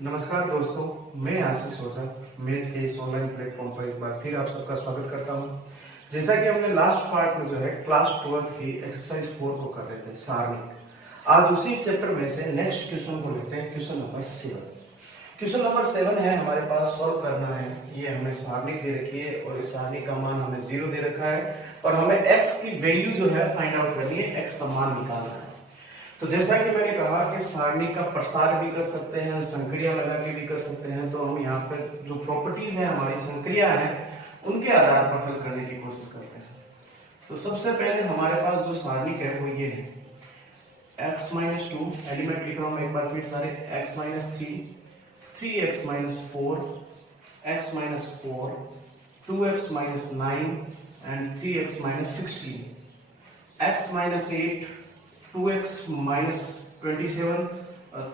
नमस्कार दोस्तों, मैं आशीष ओझा मैथ के इस ऑनलाइन प्लेटफॉर्म पर एक बार फिर आप सबका स्वागत करता हूं। जैसा कि हमने लास्ट पार्ट में जो है क्लास 12 की एक्सरसाइज 4 को कर रहे थे सारणिक, आज उसी चैप्टर में से नेक्स्ट क्वेश्चन को लेते हैं, क्वेश्चन नंबर 7। क्वेश्चन नंबर 7 है हमारे पास, सॉल्व करना है। ये हमें सारणिक दे रखी है और इस सारणिक का मान हमें 0 दे रखा है और हमें x की वैल्यू जो है फाइंड आउट करनी है, x का मान निकालना है। तो जैसा कि मैंने कहा कि सारणी का प्रसार भी कर सकते हैं, संक्रिया लगा के भी कर सकते हैं, तो हम यहाँ पर जो प्रॉपर्टीज है हमारी संक्रिया है उनके आधार पर हल करने की कोशिश करते हैं। तो सबसे पहले हमारे पास जो सारणी है वो ये है, x माइनस 2 एलिमेंट लिख रहा हूं मैं एक बार फिर सारे, x minus 3, 3x minus 4, x minus 4, 2x minus 9 and 3x minus 16, x minus 8, 2x minus 27,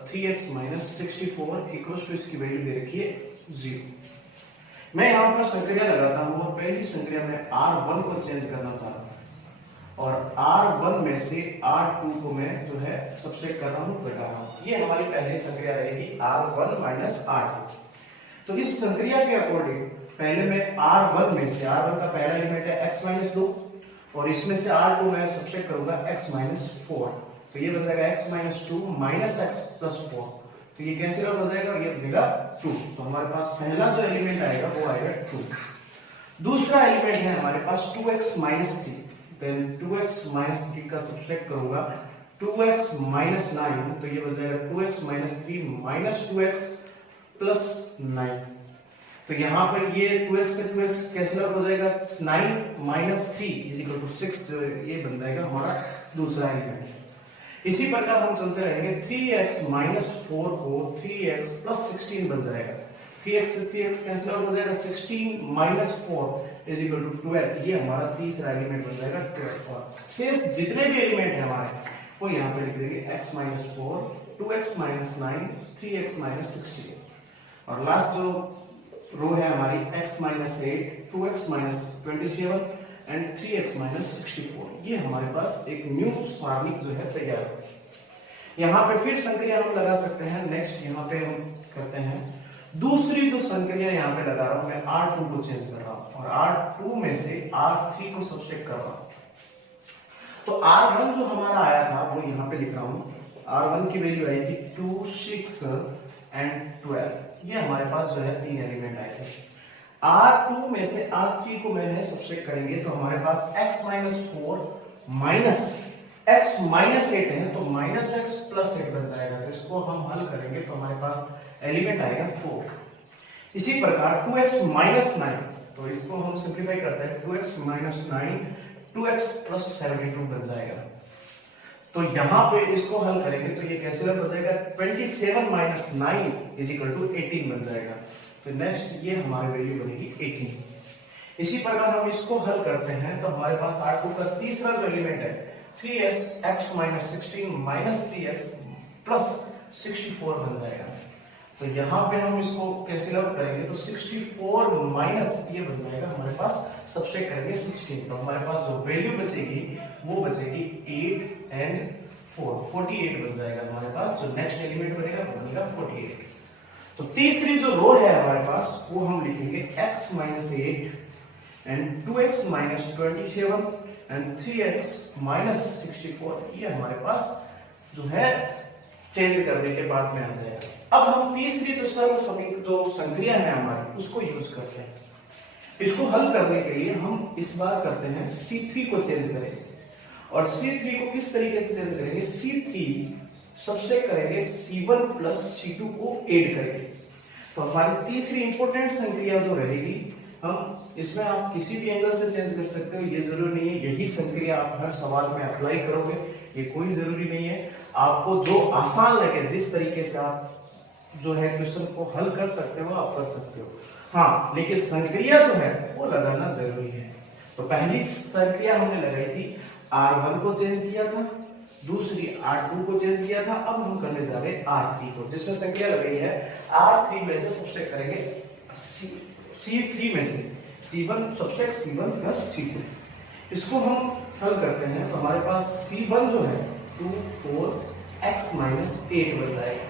3x minus 64 equal to इसकी वैल्यू दे रखी है 0। मैं यहाँ पर संक्रिया लगाता हूँ और पहली संक्रिया में R1 को चेंज करना चाहता हूँ और R1 में से R2 को मैं जो है सब्ट्रैक्ट कर रहा हूँ, घटा रहा हूँ। ये हमारी पहली संक्रिया रहेगी R1 माइनस R2। तो इस संक्रिया के अकॉर्डिंग पहले मैं R1 में से, R1 का पहला एलिमेंट है x माइनस 2 और इसमें से R2 मैं सब्ट्रैक्ट करूंगा x माइनस 4, तो ये बन जाएगा x minus 2 minus x plus 4, तो ये कैंसिल आउट हो जाएगा और ये बनेगा 2। तो हमारे पास पहला जो एलिमेंट आएगा वो आएगा 2। दूसरा एलिमेंट है हमारे पास 2x minus 3, then 2x minus 3 का सब्ट्रैक्ट करूंगा 2x माइनस 9, तो ये बन जाएगा 2x minus 3 minus 2x plus 9। तो यहाँ पर ये 2x से 2x कैंसिल आउट हो जाएगा, 9 माइनस 3 इज इक्वल टू 6, ये बन जाएगा हमारा दूसरा एलिमेंट। इसी प्रकार हम चलते रहेंगे, 3x माइनस 4 को 3x प्लस 16 बन जाएगा, 3x से 3x कैंसिल आउट हो जाएगा, 16 माइनस 4 इज इक्वल टू 12, ये हमारा तीसरा एलिमेंट बन जाएगा 12। और शेष जितने भी एलिमेंट है हमारे वो यहाँ पे लिख देंगे x minus 4, 2x minus 9, 3x minus 16 और लास्ट जो रो है हमारी x minus 8, 2x minus 27 and 3x minus 64। ये हमारे पास एक न्यू सारणिक जो है तैयार है। यहाँ पे फिर संक्रिया हम लगा सकते हैं। नेक्स्ट यहाँ पे हम करते हैं दूसरी जो संक्रिया यहाँ पे लगा रहा हूं मैं, R2 को चेंज कर रहा हूं और R2 में से R3 को सब्ट्रैक्ट कर रहा हूं। तो R1 जो हमारा आया था वो यहाँ पे लिख रहा हूं, R1 की वैल्यू आएगी 2, 6 एंड 12। ये हमारे पास जो है 3 एलिमेंट आए थे। R2 में से R3 को मैंने सब्ट्रैक्ट करेंगे तो हमारे पास x minus 4 minus x minus 8 है, तो माइनस x प्लस 8 बन जाएगा। तो इसको हम हल करेंगे तो हमारे पास एलिमेंट आएगा 4। इसी प्रकार 2x माइनस 9, तो इसको हम सिंप्लीफाई करते हैं, 2x माइनस 9 2x प्लस 72 बन जाएगा। तो यहाँ पे इसको हल करेंगे तो ये कैसे हो जाएगा, 27 माइनस 9 इज इक्वल टू 18 बन जाएगा। तो नेक्स्ट ये हमारी वैल्यू बनेगी 18। इसी प्रकार हम इसको हल करते हैं तो हमारे पास R2 का तीसरा जो एलिमेंट है 3x minus 16 minus 3x plus 64 बन जाएगा। तो यहाँ पे हम इसको कैंसिल आउट करेंगे तो 64 माइनस ये बन जाएगा हमारे पास, सब्ट्रैक्ट करेंगे 16, तो हमारे पास जो वैल्यू बचेगी वो बचेगी 8 एंड 4, 48 बन जाएगा हमारे पास। जो नेक्स्ट एलिमेंट बनेगा वो बनेगा 48। तो तीसरी जो रो है हमारे पास वो हम लिखेंगे x minus 8 and 2x minus 27 and 3x minus 64। ये हमारे पास जो है चेंज करने के बाद में आ जाएगा। अब हम तीसरी जो संक्रिया है हमारी उसको यूज करते हैं। इसको हल करने के लिए हम इस बार करते हैं C3 को चेंज करेंगे और C3 को किस तरीके से चेंज करेंगे, C3 सब्ट्रैक्ट करेंगे C1 प्लस C2 को ऐड करेंगे। तो हमारी तीसरी इंपॉर्टेंट संक्रिया जो रहेगी, हम इसमें आप किसी भी एंगल से चेंज कर सकते हो, ये जरूरी नहीं है यही संक्रिया आप हर सवाल में अप्लाई करोगे, ये कोई जरूरी नहीं है। आपको जो आसान लगे, जिस तरीके से आप जो है क्वेश्चन को हल कर सकते हो आप कर सकते हो, हाँ, लेकिन संक्रिया जो है वो लगाना जरूरी है। तो पहली संक्रिया हमने लगाई थी, R1 को चेंज किया था, दूसरी R2 को चेंज किया था, अब हम करने जा रहे हैं R3 को, जिसमें संख्या लग रही है R3 में से सब्ट्रैक्ट करेंगे C3 में से C1 subtract C1 plus C2। इसको हम हल करते हैं तो हमारे पास C1 जो है 2 4 x माइनस 8 बन जाएगा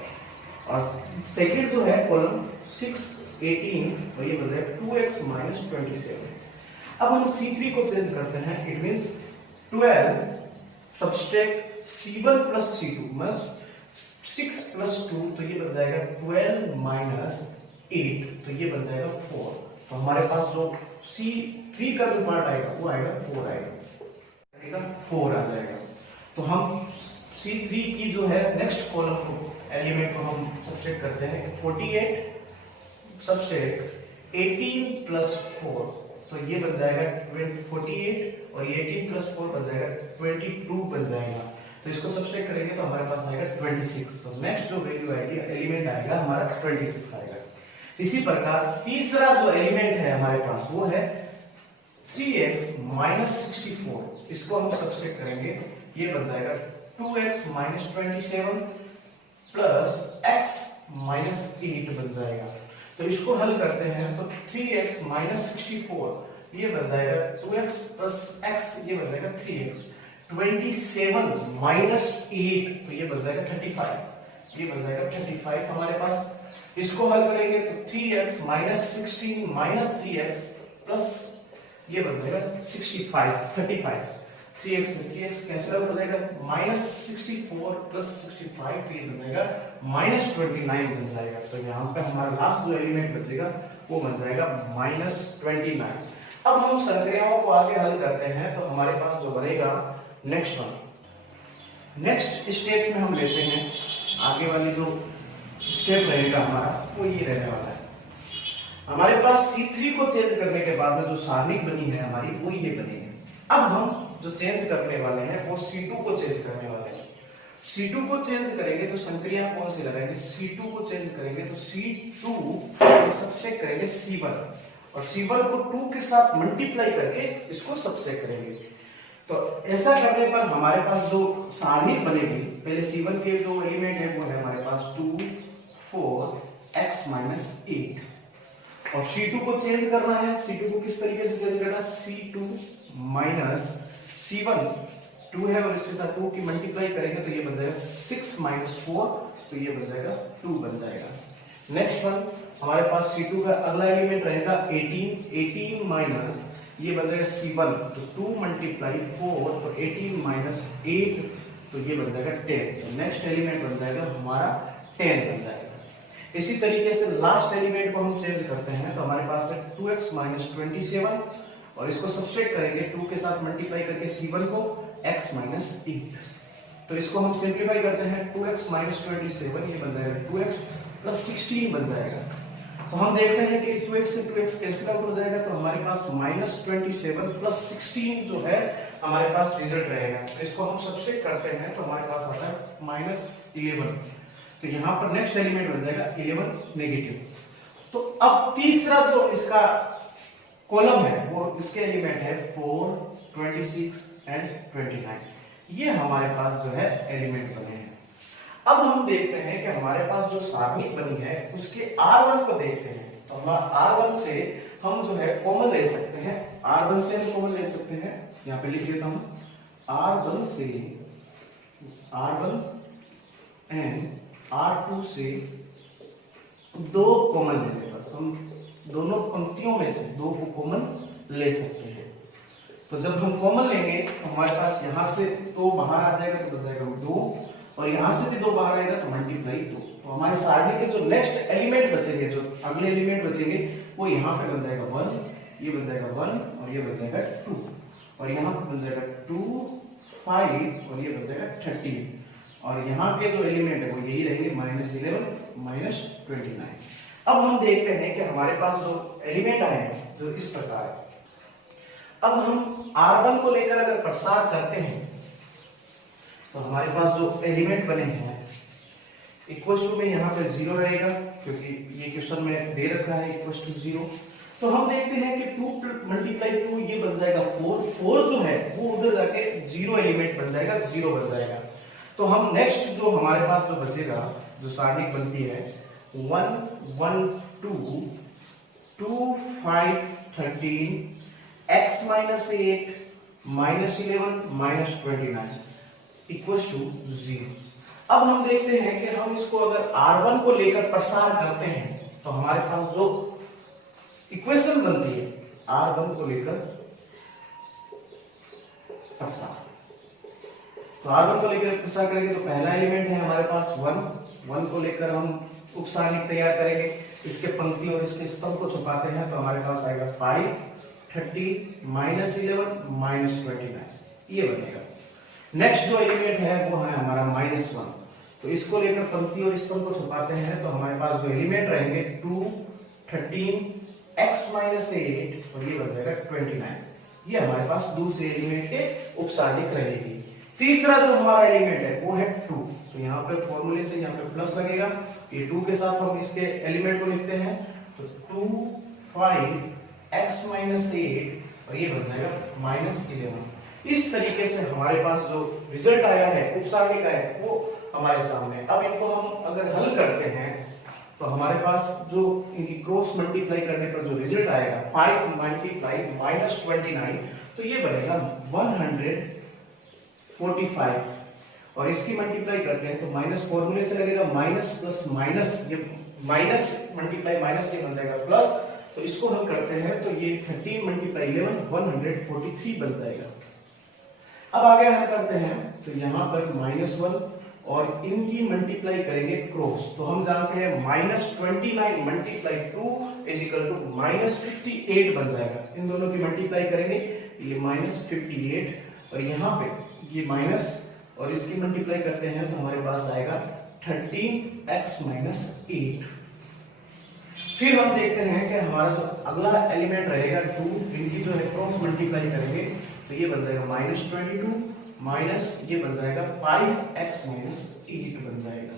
और सेकेंड जो है कॉलम 6 18 और ये बन जाएगा 2x माइनस 27। अब हम C3 को चेंज करते हैं, it means 12 subtract C1 plus C2 मतलब 6 प्लस 2 तो ये बन जाएगा 12 माइनस 8 तो ये बन जाएगा 4। तो हमारे पास जो C3 का जो पार्ट आएगा वो आएगा 4 आएगा, 4 आ जाएगा। तो हम C3 की जो है नेक्स्ट कॉलम को एलिमेंट को हम सब्सट्रैक्ट करते हैं 48 सब्सट्रैक्ट 18 प्लस 4 तो ये बन जाएगा 48 और ये 18 प्लस 4 बन जाएगा 22 बन जाएगा। तो इसको सब्सट्रैक्ट करेंगे तो हमारे पास आएगा 26। तो नेक्स्ट जो वैल्यू आएगी एलिमेंट आएगा हमारा 26 आएगा। इसी प्रकार तीसरा जो एलिमेंट है हमारे पास वो है 3x माइनस 64। इसको हम सब्सट्रैक्ट करेंगे, ये बन जाएगा 2x minus 27 plus x minus 8 बन जाएगा। तो इसको हल करते हैं तो 3x माइनस 64 ये बन जाएगा 2x प्लस x ये बन जाएगा 3x। 27 माइनस 8 तो ये बन जाएगा 35, ये बन जाएगा 35 हमारे पास। इसको हल करेंगे तो 3x minus 16 minus 3x plus ये बन जाएगा 65 35। 3x से 3x कैंसिल आउट हो जाएगा, माइनस 64 प्लस 65 तो ये बन जाएगा माइनस 29 बन जाएगा। तो यहाँ पे हमारा लास्ट जो एलिमेंट बचेगा वो बन जाएगा माइनस 29। अब हम संक्रियाओं को आगे हल करते हैं तो हमारे पास जो बनेगा नेक्स्ट स्टेप में हम लेते हैं आगे वाली जो स्टेप रहेगा हमारा वो ये रहने वाला है। हमारे पास C3 को चेंज करने के बाद में जो सारणिक बनी है हमारी वो ये बनेगी। अब हम जो चेंज करने वाले हैं वो C2 को चेंज करने वाले हैं। C2 को चेंज करेंगे तो संक्रिया कौन सी लगाएंगे, C2 को चेंज करेंगे तो C2 सबसे करेंगे C1 और C1 को 2 के साथ मल्टीप्लाई करके इसको सबसे करेंगे। तो ऐसा करने पर हमारे पास जो सारणिक बनेगी, पहले C1 के जो एलिमेंट है वो है हमारे पास 2 4 x माइनस 8 और C2 को चेंज करना है। C2 को किस तरीके से चेंज करना है, C2 माइनस C1 2 है और इसके साथ 2 की मल्टीप्लाई करेंगे तो ये बन जाएगा 6 माइनस 4 तो ये बन जाएगा 2 बन जाएगा। नेक्स्ट वन हमारे पास C2 का अगला एलिमेंट रहेगा 18 माइनस ये बन जाएगा C1 तो 2 मल्टीप्लाई 4 तो 18 माइनस 8 तो ये बन जाएगा 10। तो नेक्स्ट एलिमेंट बन जाएगा हमारा 10 बन जाएगा। इसी तरीके से लास्ट एलिमेंट को हम चेंज करते हैं तो हमारे पास है 2x माइनस 27 और इसको सब्सट्रैक्ट करेंगे 2 के साथ मल्टीप्लाई करके C1 को x माइनस 8। तो इसको हम सिंप्लीफाई करते हैं 2x माइनस 27 ये बन जाएगा 2x प्लस 16 बन जाएगा। तो हम देखते हैं कि 2x से 2x कैंसिल आउट हो जाएगा तो हमारे पास माइनस 27 प्लस 16 जो है हमारे पास रिजल्ट रहेगा। तो इसको हम सब्सट्रैक्ट करते हैं तो हमारे पास आता है माइनस 11। तो यहाँ पर नेक्स्ट एलिमेंट बन जाएगा 11 नेगेटिव। तो अब तीसरा जो इसका कॉलम है वो इसके एलिमेंट है 4 26 एंड 29। ये हमारे पास जो है एलिमेंट बने हैं। अब हम देखते हैं कि हमारे पास जो सारणिक बनी है उसके R1 को देखते हैं। तो हमारा R1 से हम जो है कॉमन ले सकते हैं, R1 से हम कॉमन ले सकते हैं, यहाँ पे लिख देता हूं R1 से R1 एंड R2 से 2 कॉमन लेने पर हम दोनों पंक्तियों में से 2 को कॉमन ले सकते हैं। तो जब हम कॉमन लेंगे तो हमारे पास यहाँ से 2 बाहर आ जाएगा तो बन जाएगा 2 और यहाँ से भी 2 बाहर आएगा तो मल्टीप्लाई 2। तो हमारे सारणी के जो नेक्स्ट एलिमेंट बचेंगे, जो अगले एलिमेंट बचेंगे वो यहाँ पे बन जाएगा 1, ये बन जाएगा 1 और ये बन जाएगा 2 और यहाँ पे बन जाएगा 2 5 और ये बन जाएगा 13 और यहाँ के जो एलिमेंट है वो यही रहेंगे माइनस 11 माइनस 29। अब हम देखते हैं कि हमारे पास जो एलिमेंट आए हैं जो इस प्रकार है। अब हम R1 को लेकर अगर प्रसार करते हैं तो हमारे पास जो एलिमेंट बने हैं इक्वल टू में यहाँ पे 0 रहेगा क्योंकि ये क्वेश्चन में दे रखा है इक्वल टू 0। तो हम देखते हैं कि 2 मल्टीप्लाई 2 ये बन जाएगा 4 जो है वो उधर जाके 0 एलिमेंट बन जाएगा, 0 बन जाएगा। तो हम नेक्स्ट जो हमारे पास जो बचेगा जो सारणिक बनती है 1 1 2 2 5 13 x minus 8 minus 11 minus 29 equals to 0। अब हम देखते हैं कि हम इसको अगर R1 को लेकर प्रसार करते हैं तो हमारे पास जो इक्वेशन बनती है R1 को लेकर प्रसार, तो R1 को लेकर प्रसार करेंगे तो पहला एलिमेंट है हमारे पास 1 को लेकर हम उपसारणिक तैयार करेंगे, इसके पंक्ति और इसके स्तंभ को छुपाते हैं तो हमारे पास आएगा 5, 30, -11, -29, ये बनेगा। नेक्स्ट जो एलिमेंट है वो है हमारा -1, तो इसको लेकर पंक्ति और स्तंभ को छुपाते हैं तो हमारे पास जो एलिमेंट रहेंगे 2, 13, x -8 और ये बन जाएगा 29, ये हमारे पास दूसरे एलिमेंट के उपसारणिक रहेगी। तीसरा जो हमारा एलिमेंट है वो है 2, तो यहाँ पे फॉर्मूले से यहाँ पे प्लस लगेगा, ये 2 के साथ हम इसके एलिमेंट को लिखते हैं तो 2, 5, x -8 और ये बन जाएगा -11। इस तरीके से हमारे पास जो रिजल्ट आया है उपसारणिक आया है वो हमारे सामने। अब इनको हम अगर हल करते हैं तो हमारे पास जो इनकी क्रॉस मल्टीप्लाई करने पर जो रिजल्ट आएगा 5 × -29 तो ये बनेगा 145 और इसकी मल्टीप्लाई करते हैं तो माइनस फॉर्मूले से लगेगा माइनस प्लस माइनस, ये माइनस मल्टीप्लाई माइनस ये बन जाएगा प्लस, तो इसको हम करते हैं तो ये 13 × 11 143 बन जाएगा। अब आगे हम करते हैं तो यहाँ पर -1 और इनकी मल्टीप्लाई करेंगे क्रॉस, तो हम जानते हैं -29 × 2 -58 बन जाएगा। इन दोनों की मल्टीप्लाई करेंगे ये -58 और यहाँ पे ये माइनस और इसकी मल्टीप्लाई करते हैं तो हमारे पास आएगा 13x -8। फिर हम देखते हैं कि हमारा जो अगला एलिमेंट रहेगा 2, इनकी जो है क्रॉस मल्टीप्लाई करेंगे तो ये बन जाएगा -22 माइनस ये बन जाएगा 5x -8 बन जाएगा।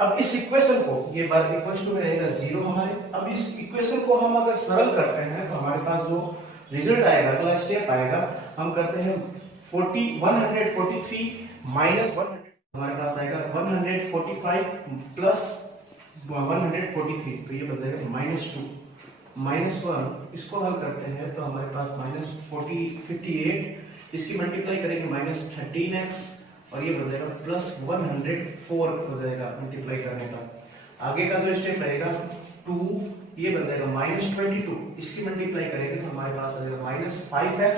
अब इस इक्वेशन को ये बार इक्वल टू में रहेगा 0 हमारे। अब इस इक्वेशन को हम अगर सरल करते हैं तो हमारे पास जो रिजल्ट आएगा, अगला स्टेप आएगा, हम करते हैं 143 माइनस 100, हमारे पास आएगा 145 प्लस 143 तो ये बन जाएगा -2 -1, इसको हल करते हैं तो हमारे पास -58, इसकी मल्टीप्लाई करेंगे -13x और ये बन जाएगा +104 हो जाएगा मल्टीप्लाई करने का। आगे का जो स्टेप रहेगा 2, ये बन जाएगा -22, इसकी मल्टीप्लाई करेंगे तो हमारे पास आ जाएगा -5x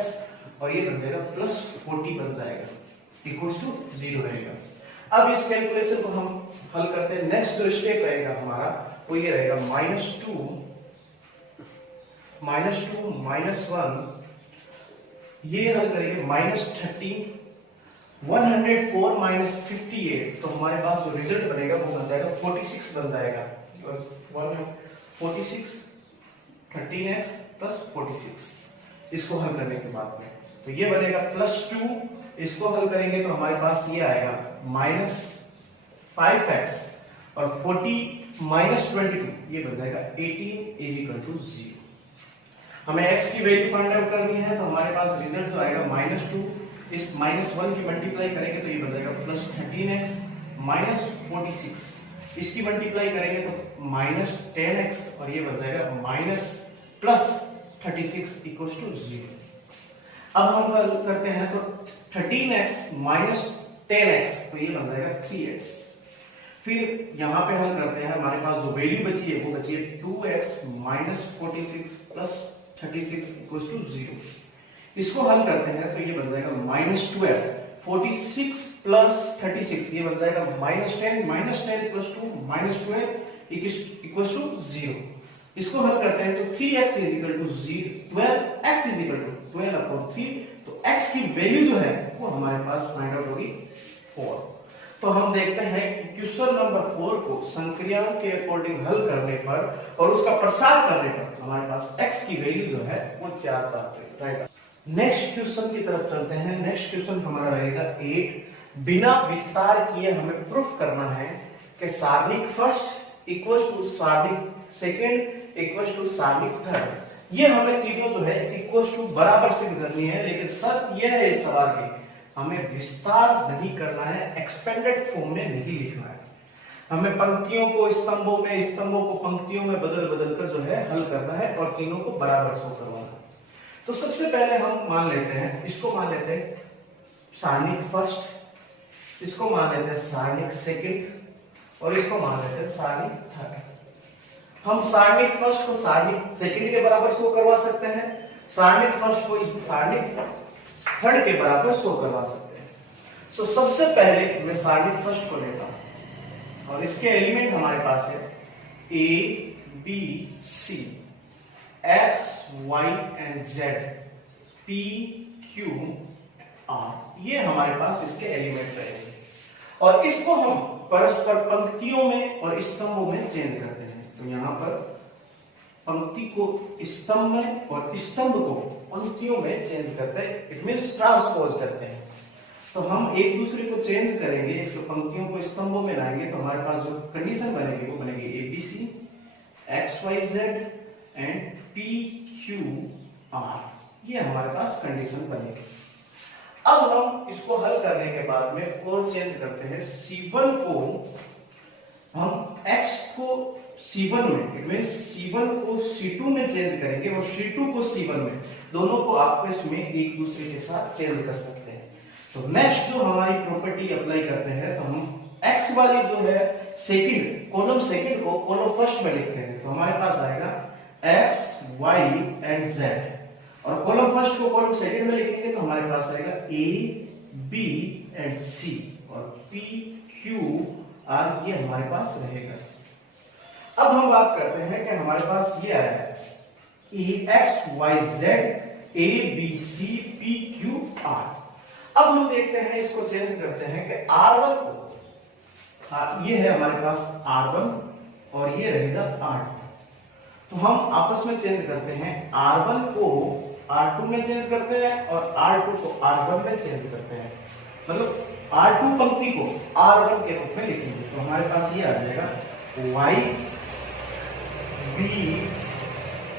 और ये बन जाएगा +40 बन जाएगा, इक्वल्स टू 0 रहेगा। अब इस कैलकुलेशन को हम हल करते हैं। नेक्स्ट जो स्टेप रहेगा हमारा वो ये रहेगा -2 -1, ये हल करेंगे -13 104 -58 तो हमारे पास जो रिजल्ट बनेगा वो बन जाएगा 46 बन जाएगा। 46 13x + 46, इसको हल करने के बाद में तो ये बनेगा +2, इसको हल करेंगे तो हमारे पास ये आएगा -5x और 40 -22 ये बन जाएगा 18 = 0। हमें x की वैल्यू फाइंड आउट करनी है तो हमारे पास रिजल्ट जो आएगा -2, इस -1 की मल्टीप्लाई करेंगे तो ये बन जाएगा +13x -46, इसकी मल्टीप्लाई करेंगे तो -10x और ये बन जाएगा +36 = 0। अब हम हल करते हैं तो 13x - 10x तो ये बन जाएगा 3x। फिर यहाँ पे हल करते हैं, हमारे पास जो वैल्यू बची है वो बची है 2x - 46 + 36 = 0। इसको हल करते हैं तो ये बन जाएगा -12, 46 + 36 ये बन जाएगा -10 -10 + 2 -12 = 0। इसको हल करते हैं तो 3x = 0, 12x = 12/3, तो x की वैल्यू जो है वो हमारे पास फाइंड आउट होगी 4। तो हम देखते हैं कि क्वेश्चन नंबर 4 को संक्रियाओं के अकॉर्डिंग हल करने पर और उसका प्रसार करने पर हमारे पास x की वैल्यू जो है वो 4 प्राप्त रहेगा। नेक्स्ट क्वेश्चन की तरफ चलते हैं। नेक्स्ट क्वेश्चन हमारा रहेगा 8। बिना विस्तार किए हमें प्रूफ करना है कि सारणिक फर्स्ट इक्वल्स टू सारणिक सेकंड इक्वल्स टू सारणिक थर्ड। ये हमें तीनों जो है इक्वल्स टू बराबर सिद्ध करनी है, लेकिन शर्त यह है इस सवाल की हमें विस्तार नहीं करना है, एक्सपेंडेड फॉर्म में नहीं लिखना है। हमें पंक्तियों को स्तंभों में, स्तंभों को पंक्तियों में बदल बदल कर जो है हल करना है और तीनों को बराबर शो करवाना है। तो सबसे पहले हम मान लेते हैं, इसको मान लेते हैं सारणिक फर्स्ट, इसको मान लेते हैं सारणिक सेकंड और इसको मान लेते हैं सारणिक थर्ड। हम सारणिक फर्स्ट को सारणिक सेकंड के बराबर शो करवा सकते हैं, सारणिक फर्स्ट को सारणिक थर्ड के बराबर शो करवा सकते हैं। सो सबसे पहले मैं सारणिक फर्स्ट को लेता हूं और इसके एलिमेंट हमारे पास है A B C, X Y and Z, P Q R, ये हमारे पास इसके एलिमेंट रहेंगे और इसको हम परस्पर पंक्तियों में और स्तंभों में चेंज करते हैं। तो यहां पर पंक्ति को स्तंभ में और स्तंभ को पंक्तियों में चेंज करते हैं, इट मींस ट्रांसपोज करते हैं। तो हम एक दूसरे को चेंज करेंगे, इसको पंक्तियों को स्तंभों में लाएंगे तो हमारे पास जो कंडीशन बनेगी वो बनेगी ABC, XYZ एंड PQR, ये हमारे पास कंडीशन बनेगी। अब हम इसको हल करने के बाद में और चेंज करते हैं, C1 को हम X को C1 में, इट मींस C1 को C2 में चेंज करेंगे और C2 को C1 में, दोनों को आपस में एक दूसरे के साथ चेंज कर सकते हैं। तो नेक्स्ट जो हमारी प्रॉपर्टी अप्लाई करते हैं, तो हम X वाली जो है सेकंड कॉलम, सेकंड को कॉलम फर्स्ट में लिखते हैं, तो हमारे पास आएगा X Y एंड Z, और कॉलम फर्स्ट को कॉलम सेकंड में लिखेंगे तो हमारे पास आएगा A B एंड C और P Q R, ये हमारे पास रहेगा। अब हम बात करते हैं कि हमारे पास ये आया है X Y Z A B C P Q R। अब हम देखते हैं, इसको चेंज करते हैं कि R1 को, ये है हमारे पास R1 और ये रहेगा R2, तो हम आपस में चेंज करते हैं, R1 को R2 में चेंज करते हैं और R2 को R1 में चेंज करते हैं, मतलब R2 पंक्ति को R1 के रूप में लिखेंगे। तो हमारे पास ये आ जाएगा Y B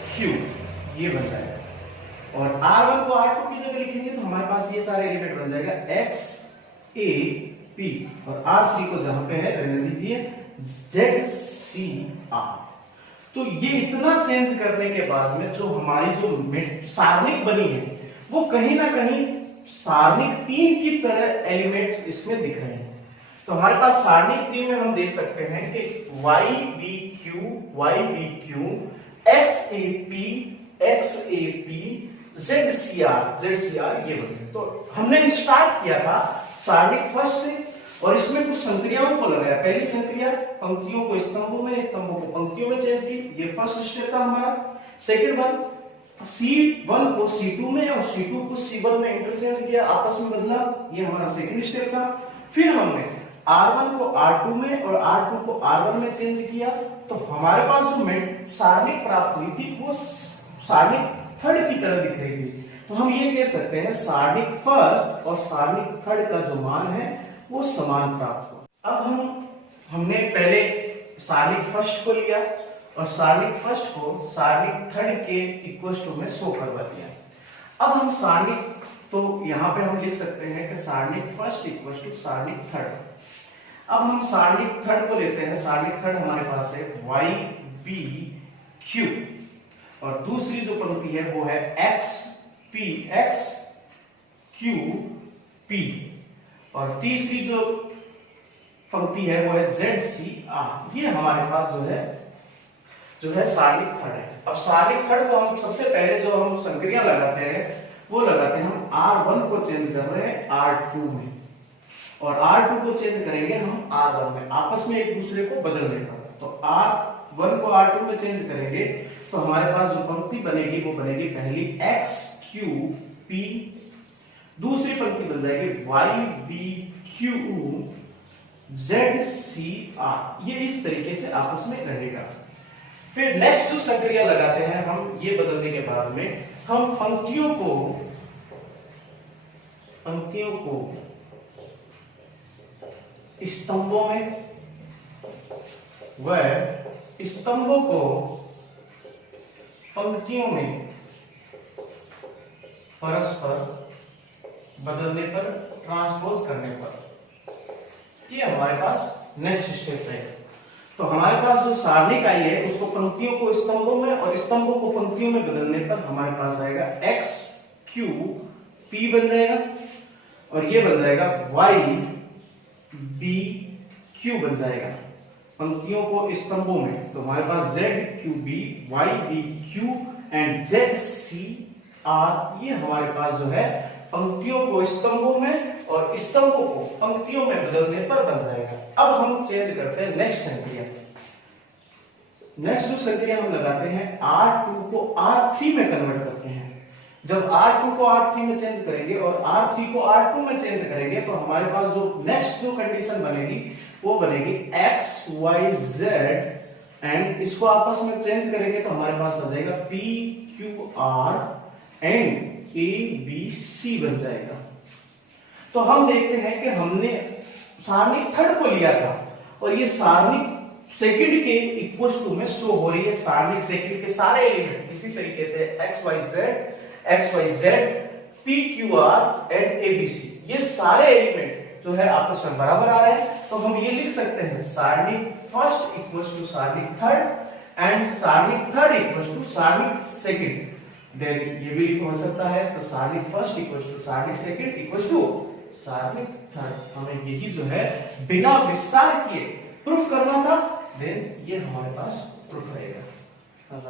Q, ये बन जाएगा, और R1 को R2 की जगह लिखेंगे तो हमारे पास ये सारे एलिमेंट बन जाएगा X A P, और R3 को जहां पे है रहने दीजिए Z C R। तो ये इतना चेंज करने के बाद में जो हमारी जो सारणिक बनी है वो कहीं ना कहीं सारणिक 3 की तरह एलिमेंट्स इसमें दिख रहे हैं। तो हमारे पास सारणिक 3 में हम देख सकते हैं कि YBQ XAP XAP ZCR ये बने। तो हमने स्टार्ट किया था सारणिक फर्स्ट से और इसमें कुछ संक्रियाओं को लगाया। पहली संक्रिया पंक्तियों को स्तंभों में, स्तंभों को पंक्तियों में चेंज की, ये फर्स्ट स्टेप था हमारा। सेकंड वन, C1 को C2 में और C2 को C1 में इंटरचेंज किया, आपस में बदला, ये हमारा सेकंड स्टेप था। फिर हमने R1 को R2 में और R2 को R1 में चेंज किया, तो हमारे पास जो सारणिक प्राप्त हुई थी वो सारणिक थर्ड की तरह दिख रही थी। तो हम ये कह सकते हैं सारणिक फर्स्ट और सारणिक थर्ड का जो मान है वो समान प्राप्त हो। अब हमने पहले सारणिक फर्स्ट को लिया और सारणिक फर्स्ट को सारणिक थर्ड के इक्वल टू में शो करवा दिया। अब हम सारणिक, तो यहां पे हम लिख सकते हैं कि सारणिक फर्स्ट इक्वल टू सारणिक थर्ड। अब हम सारणिक थर्ड को लेते हैं, सारणिक थर्ड हमारे पास है Y B Q और दूसरी जो पंक्ति है वो है X P X Q P और तीसरी जो पंक्ति है वो है ZCR। ये हमारे पास जो है सारणिक थर्ड है। अब सारणिक थर्ड को हम सबसे पहले जो हम संक्रिया लगाते हैं वो लगाते हैं, हम R1 को चेंज कर रहे हैं R2 में और R2 को चेंज करेंगे हम R1 में, आपस में एक दूसरे को बदलने का। तो R1 को R2 में चेंज करेंगे तो हमारे पास जो पंक्ति बनेगी वो बनेगी पहली XQP, दूसरी पंक्ति बन जाएगी YBQ ZCR, ये इस तरीके से आपस में रहेगा। फिर नेक्स्ट जो संक्रिया लगाते हैं हम, ये बदलने के बाद में हम पंक्तियों को स्तंभों में व स्तंभों को पंक्तियों में परस्पर बदलने पर, ट्रांसपोज करने पर, ये हमारे पास नेक्स्ट स्टेप है। तो हमारे पास जो सारणिक आई है उसको पंक्तियों को स्तंभों में और स्तंभों को पंक्तियों में बदलने पर हमारे पास आएगा XQP बन जाएगा और ये बन जाएगा बी क्यू बन जाएगा पंक्तियों को स्तंभों में। तो हमारे पास Z Q B, Y B Q and Z C R, ये हमारे पास जो है पंक्तियों को स्तंभों में और स्तंभों को पंक्तियों में बदलने पर बन जाएगा। अब हम चेंज करते हैं नेक्स्ट संक्रिया। नेक्स्ट जो संक्रिया हम लगाते हैं R2 को R3 में कन्वर्ट करते हैं। जब R2 को R3 में चेंज करेंगे और R3 को R2 में चेंज करेंगे तो हमारे पास जो नेक्स्ट जो कंडीशन बनेगी वो बनेगी x y z, एंड इसको आपस में चेंज करेंगे तो हमारे पास आ जाएगा P Q R and A B C बन जाएगा। तो हम देखते हैं कि हमने सारणिक थर्ड को लिया था और ये सारणिक सेकंड के इक्वल टू में शो हो रही है। सारणिक सेकंड के सारे एलिमेंट इसी तरीके से x y z p q r and a b c, ये सारे एलिमेंट जो है आपस में बराबर आ रहे हैं। तो हम ये लिख सकते हैं सारणिक फर्स्ट इक्वल्स टू सारणिक थर्ड एंड सारणिक थर्ड इक्वल्स टू सारणिक सेकंड। देन ये भी हो सकता है तो सारणिक फर्स्ट इक्वल्स टू सारणिक सेकंड इक्वल्स टू सारणिक थर्ड। हमें यही जो है बिना विस्तार किए प्रूफ करना था, देन ये हमारे पास प्रूफ रहेगा।